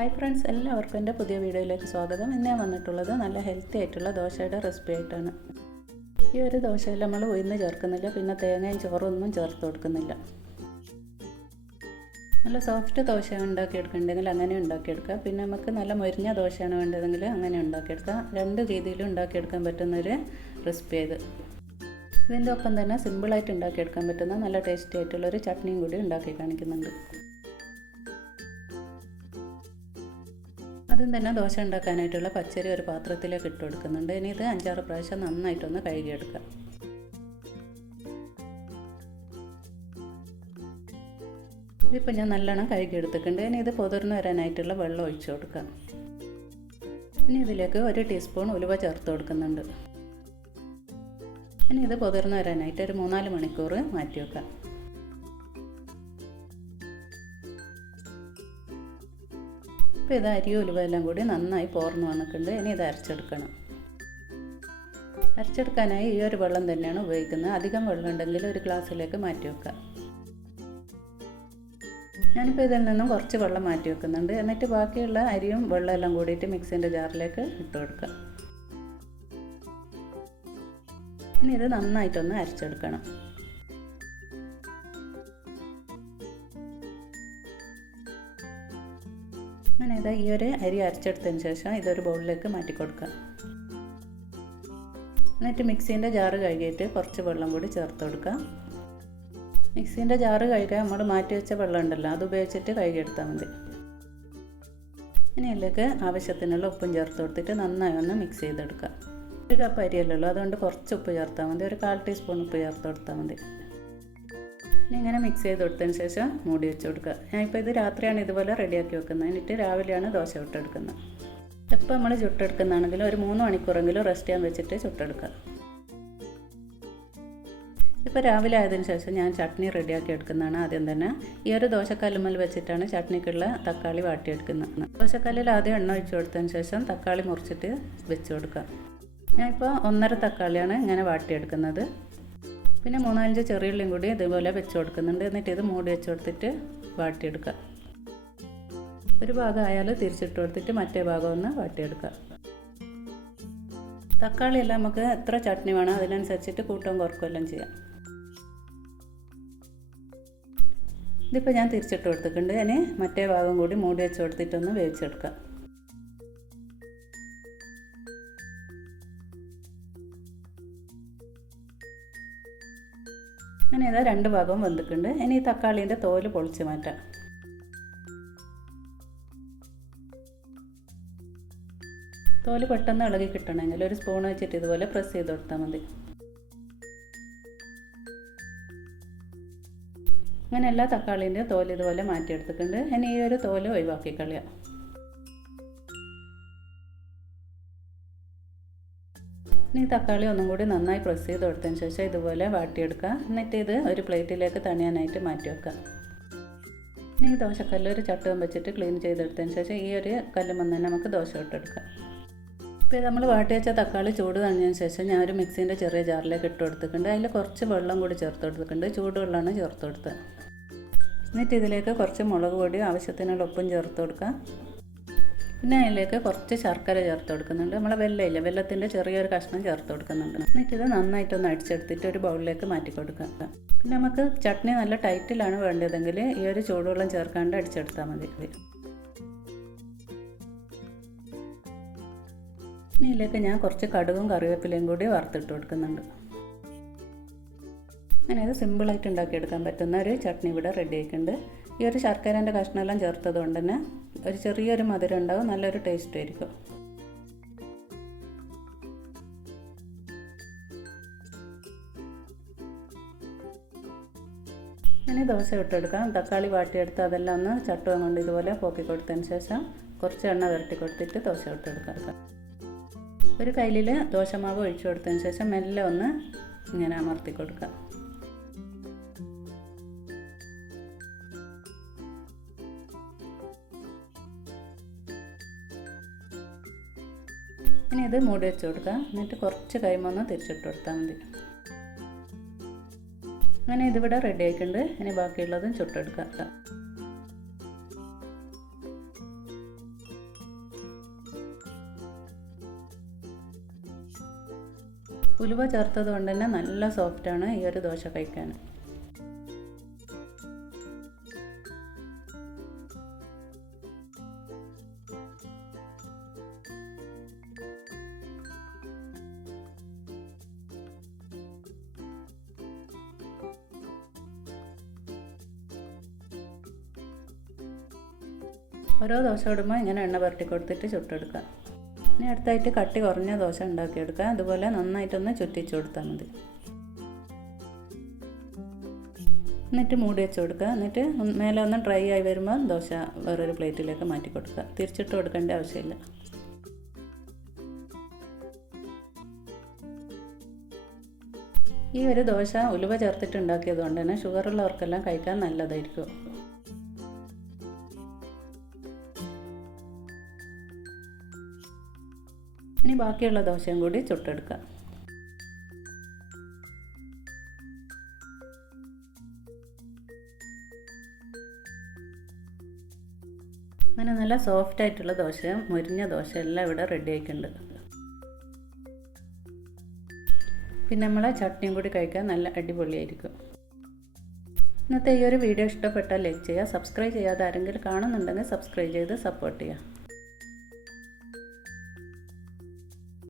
Hi friends, എല്ലാവർക്കും എൻ്റെ പുതിയ വീഡിയോയിലേക്ക് സ്വാഗതം. ഇന്ന് ഞാൻ വന്നിട്ടുള്ളത് നല്ല ഹെൽത്തി ആയിട്ടുള്ള ദോശയുടെ റെസിപ്പി ആയിട്ടാണ്. ഈ ഒരു ദോശയിൽ നമ്മൾ ഉഴുന്ന് ചേർക്കുന്നില്ല, പിന്നെ തേങ്ങയും ചോറൊന്നും ചേർത്ത് കൊടുക്കുന്നില്ല. നല്ല സോഫ്റ്റ് ദോശ ഉണ്ടാക്കിയെടുക്കുന്നുണ്ടെങ്കിൽ അങ്ങനെ ഉണ്ടാക്കിയെടുക്കുക. പിന്നെ നമുക്ക് നല്ല മൊരിഞ്ഞ ദോശയാണ് വേണ്ടതെങ്കിൽ അങ്ങനെ ഉണ്ടാക്കിയെടുക്കുക. രണ്ട് രീതിയിലും ഉണ്ടാക്കിയെടുക്കാൻ പറ്റുന്നൊരു റെസിപ്പി ഇത്. ഇതിൻ്റെ ഒപ്പം തന്നെ സിമ്പിളായിട്ട് ഉണ്ടാക്കിയെടുക്കാൻ പറ്റുന്ന നല്ല ടേസ്റ്റി ആയിട്ടുള്ളൊരു ചട്നിയും കൂടി ഉണ്ടാക്കി കാണിക്കുന്നുണ്ട്. ആദ്യം തന്നെ ദോശ ഉണ്ടാക്കാനായിട്ടുള്ള പച്ചരി ഒരു പാത്രത്തിലേക്ക് ഇട്ട് കൊടുക്കുന്നുണ്ട്. ഇനി ഇത് 5-6 പ്രാവശ്യം നന്നായിട്ടൊന്ന് കഴുകിയെടുക്കാം. ഇതിപ്പോൾ ഞാൻ നല്ലോണം കഴുകിയെടുത്തിട്ടുണ്ട്. ഇനി ഇത് പൊതിർന്ന് വരാനായിട്ടുള്ള വെള്ളം ഒഴിച്ചു കൊടുക്കാം. ഇനി ഇതിലേക്ക് 1 ടീസ്പൂൺ ഉലുവ ചേർത്ത് കൊടുക്കുന്നുണ്ട്. ഇനി ഇത് പൊതിർന്ന് വരാനായിട്ട് ഒരു 3-4 മണിക്കൂർ മാറ്റി വെക്കാം. ഇപ്പോൾ ഇത് അരി ഉലുവ എല്ലാം കൂടി നന്നായി പോർന്ന് വന്നിട്ടുണ്ട്. ഇനി ഇത് അരച്ചെടുക്കണം. അരച്ചെടുക്കാനായി ഈ ഒരു വെള്ളം തന്നെയാണ് ഉപയോഗിക്കുന്നത്. അധികം വെള്ളം ഉണ്ടെങ്കിൽ ഒരു ഗ്ലാസ്സിലേക്ക് മാറ്റി വെക്കാം. ഞാനിപ്പോൾ ഇതിൽ നിന്നും കുറച്ച് വെള്ളം മാറ്റി വെക്കുന്നുണ്ട്. എന്നിട്ട് ബാക്കിയുള്ള അരിയും വെള്ളം എല്ലാം കൂടിയിട്ട് മിക്സിൻ്റെ ജാറിലേക്ക് ഇട്ട് കൊടുക്കാം. ഇനി ഇത് നന്നായിട്ടൊന്ന് അരച്ചെടുക്കണം. അങ്ങനെ ഇതാ ഈ ഒരു അരി അരച്ചെടുത്തതിന് ശേഷം ഇതൊരു ബൗളിലേക്ക് മാറ്റി കൊടുക്കാം. എന്നിട്ട് മിക്സീൻ്റെ ജാറ് കഴുകിയിട്ട് കുറച്ച് വെള്ളം കൂടി ചേർത്ത് കൊടുക്കാം. മിക്സീൻ്റെ ജാറ് കഴുകാൻ നമ്മൾ മാറ്റി വെച്ച വെള്ളം ഉണ്ടല്ലോ, അത് ഉപയോഗിച്ചിട്ട് കഴുകിയെടുത്താൽ മതി. ഇനി ഇതിലേക്ക് ആവശ്യത്തിനുള്ള ഉപ്പും ചേർത്ത് കൊടുത്തിട്ട് നന്നായി ഒന്ന് മിക്സ് ചെയ്തെടുക്കാം. 1 കപ്പ് അരിയല്ലല്ലോ, അതുകൊണ്ട് കുറച്ച് ഉപ്പ് ചേർത്താൽ മതി. ഒരു 1/4 ടീസ്പൂൺ ഉപ്പ് ചേർത്ത് കൊടുത്താൽ മതി. ഇങ്ങനെ മിക്സ് ചെയ്ത് കൊടുത്തതിന് ശേഷം മൂടി വെച്ച് കൊടുക്കുക. ഞാനിപ്പോൾ ഇത് രാത്രിയാണ് ഇതുപോലെ റെഡിയാക്കി വെക്കുന്നത്. എന്നിട്ട് രാവിലെയാണ് ദോശ ചുട്ടെടുക്കുന്നത്. എപ്പോൾ നമ്മൾ ചുട്ടെടുക്കുന്നതാണെങ്കിലും ഒരു 3 മണിക്കൂറെങ്കിലും റെസ്റ്റ് ചെയ്യാൻ വെച്ചിട്ട് ചുട്ടെടുക്കുക. ഇപ്പോൾ രാവിലെ ആയതിനു ശേഷം ഞാൻ ചട്നി റെഡിയാക്കി എടുക്കുന്നതാണ്. ആദ്യം തന്നെ ഈ ഒരു ദോശക്കല്ലുമ്മൽ വെച്ചിട്ടാണ് ചട്നിക്കുള്ള തക്കാളി വാട്ടിയെടുക്കുന്നത്. ദോശക്കല്ലിൽ ആദ്യം എണ്ണ ഒഴിച്ച് കൊടുത്തതിന് ശേഷം തക്കാളി മുറിച്ചിട്ട് വെച്ച് കൊടുക്കുക. ഞാനിപ്പോൾ 1.5 തക്കാളിയാണ് ഇങ്ങനെ വാട്ടിയെടുക്കുന്നത്. പിന്നെ 3-5 ചെറിയുള്ളിയും കൂടി ഇതുപോലെ വെച്ച് കൊടുക്കുന്നുണ്ട്. എന്നിട്ട് ഇത് മൂടി വെച്ച് കൊടുത്തിട്ട് വാട്ടിയെടുക്കുക. ഒരു ഭാഗം ആയാലും തിരിച്ചിട്ട് കൊടുത്തിട്ട് മറ്റേ ഭാഗം ഒന്ന് വാട്ടിയെടുക്കുക. തക്കാളിയെല്ലാം നമുക്ക് എത്ര ചട്നി വേണം അതിനനുസരിച്ചിട്ട് കൂട്ടവും കുറക്കുമെല്ലാം ചെയ്യാം. ഇതിപ്പോൾ ഞാൻ തിരിച്ചിട്ട് കൊടുത്തിട്ടുണ്ട്. ഇനി മറ്റേ ഭാഗം കൂടി മൂടി വെച്ച് കൊടുത്തിട്ടൊന്ന് വേവിച്ചെടുക്കാം. അങ്ങനെ ഇതാ 2 ഭാഗവും വെന്തിട്ടുണ്ട്. ഇനി ഈ തക്കാളീൻ്റെ തോല് പൊളിച്ച് മാറ്റാം. തോല് പെട്ടെന്ന് ഇളകി കിട്ടണമെങ്കിൽ ഒരു സ്പൂൺ വെച്ചിട്ട് ഇതുപോലെ പ്രസ് ചെയ്ത് കൊടുത്താൽ മതി. അങ്ങനെ എല്ലാ തക്കാളീൻ്റെ തോല് ഇതുപോലെ മാറ്റിയെടുത്തിട്ടുണ്ട്. ഇനി ഈ ഒരു തോല് ഒഴിവാക്കി കളയാം. ഇനി തക്കാളി ഒന്നും കൂടി നന്നായി പ്രസ് ചെയ്ത് കൊടുത്തതിന് ശേഷം ഇതുപോലെ വാട്ടിയെടുക്കുക. എന്നിട്ട് ഇത് ഒരു പ്ലേറ്റിലേക്ക് തണിയാനായിട്ട് മാറ്റി വെക്കുക. ഇനി ഈ ദോശക്കല്ല് ഒരു ചട്ടുകം വെച്ചിട്ട് ക്ലീൻ ചെയ്തെടുത്തതിന് ശേഷം ഈ ഒരു കല്ലുമ്മ തന്നെ നമുക്ക് ദോശ ഇട്ടെടുക്കാം. ഇപ്പോൾ നമ്മൾ വാട്ടി വെച്ച തക്കാളി ചൂട് തണിഞ്ഞതിന് ശേഷം ഞാൻ ഒരു മിക്സീൻ്റെ ചെറിയ ജാറിലേക്ക് ഇട്ട് കൊടുത്തിട്ടുണ്ട്. അതിൽ കുറച്ച് വെള്ളം കൂടി ചേർത്ത് കൊടുത്തിട്ടുണ്ട്. ചൂടുവെള്ളമാണ് ചേർത്ത് കൊടുത്തത്. എന്നിട്ട് ഇതിലേക്ക് കുറച്ച് മുളക് പൊടിയും ആവശ്യത്തിനുള്ള ഉപ്പും ചേർത്ത് കൊടുക്കാം. പിന്നെ അതിലേക്ക് കുറച്ച് ശർക്കര ചേർത്ത് കൊടുക്കുന്നുണ്ട്. നമ്മളെ വെല്ലമില്ല, വെല്ലത്തിൻ്റെ ചെറിയൊരു കഷ്ണം ചേർത്ത് കൊടുക്കുന്നുണ്ട്. എന്നിട്ട് ഇത് നന്നായിട്ടൊന്ന് അടിച്ചെടുത്തിട്ട് ഒരു ബൗളിലേക്ക് മാറ്റി കൊടുക്കാം. പിന്നെ നമുക്ക് ചട്നി നല്ല ടൈറ്റിലാണ് വേണ്ടതെങ്കിൽ ഈ ഒരു ചൂടുവെള്ളം ചേർക്കാണ്ട് അടിച്ചെടുത്താൽ മതി. ഇനി ഇതിലേക്ക് ഞാൻ കുറച്ച് കടുകും കറിവേപ്പിലയും കൂടി വറുത്തിട്ട് കൊടുക്കുന്നുണ്ട്. അങ്ങനെ ഇത് സിമ്പിളായിട്ട് ഉണ്ടാക്കിയെടുക്കാൻ പറ്റുന്ന ഒരു ചട്നി ഇവിടെ റെഡി ആയിട്ടുണ്ട്. ഈ ഒരു ശർക്കരേൻ്റെ കഷ്ണമെല്ലാം ചേർത്തത് കൊണ്ട് തന്നെ ഒരു ചെറിയൊരു മധുരം ഉണ്ടാവും, നല്ലൊരു ടേസ്റ്റ് ആയിരിക്കും. ഇനി ദോശ ഇട്ടെടുക്കാം. തക്കാളി വാട്ടിയെടുത്ത് അതെല്ലാം ഒന്ന് ചട്ടുകം കൊണ്ട് ഇതുപോലെ പോക്കി കൊടുത്തതിന് ശേഷം കുറച്ച് എണ്ണ വരട്ടി കൊടുത്തിട്ട് ദോശ ഇട്ടെടുക്കാം. ഒരു കയ്യിൽ ദോശമാവ് ഒഴിച്ചു കൊടുത്തതിന് ശേഷം മെല്ലെ ഒന്ന് ഇങ്ങനെ അമർത്തി കൊടുക്കാം. ഇനി ഇത് മൂടി വെച്ച് കൊടുക്കുക. എന്നിട്ട് കുറച്ച് കൈമൊന്ന് തിരിച്ചിട്ട് കൊടുത്താൽ മതി. അങ്ങനെ ഇതിവിടെ റെഡി ആയിട്ടുണ്ട്. ഇനി ബാക്കിയുള്ളതും ചുട്ടെടുക്കാം. ഉലുവ ചേർത്തത് കൊണ്ട് തന്നെ നല്ല സോഫ്റ്റാണ് ഈ ഒരു ദോശ കഴിക്കാൻ. ഓരോ ദോശ ഇടുമ്പോൾ ഇങ്ങനെ എണ്ണ പുരട്ടി കൊടുത്തിട്ട് ചുട്ടെടുക്കാം. ഇനി അടുത്തായിട്ട് കട്ടി കുറഞ്ഞ ദോശ ഉണ്ടാക്കിയെടുക്കുക. അതുപോലെ നന്നായിട്ടൊന്ന് ചുറ്റിച്ച് കൊടുത്താൽ മതി. എന്നിട്ട് മൂടി വെച്ച് കൊടുക്കുക. എന്നിട്ട് മേലെ ഒന്ന് ഡ്രൈ ആയി വരുമ്പോൾ ദോശ വേറൊരു പ്ലേറ്റിലേക്ക് മാറ്റി കൊടുക്കുക. തിരിച്ചിട്ട് കൊടുക്കേണ്ട ആവശ്യമില്ല. ഈ ഒരു ദോശ ഉലുവ ചേർത്തിട്ട് ഉണ്ടാക്കിയത് കൊണ്ട് തന്നെ ഷുഗറുള്ളവർക്കെല്ലാം കഴിക്കാൻ നല്ലതായിരിക്കും. ഇനി ബാക്കിയുള്ള ദോശയും കൂടി ചുട്ടെടുക്കാം. അങ്ങനെ നല്ല സോഫ്റ്റ് ആയിട്ടുള്ള ദോശയും മുരിഞ്ഞ ദോശ എല്ലാം ഇവിടെ റെഡി ആയിട്ടുണ്ട്. പിന്നെ നമ്മളെ ചട്നിയും കൂടി കഴിക്കാൻ നല്ല അടിപൊളിയായിരിക്കും. ഇന്നത്തെ ഈ ഒരു വീഡിയോ ഇഷ്ടപ്പെട്ടാൽ ലൈക്ക് ചെയ്യുക. സബ്സ്ക്രൈബ് ചെയ്യാതെ ആരെങ്കിലും കാണുന്നുണ്ടെങ്കിൽ സബ്സ്ക്രൈബ് ചെയ്ത് സപ്പോർട്ട് ചെയ്യുക.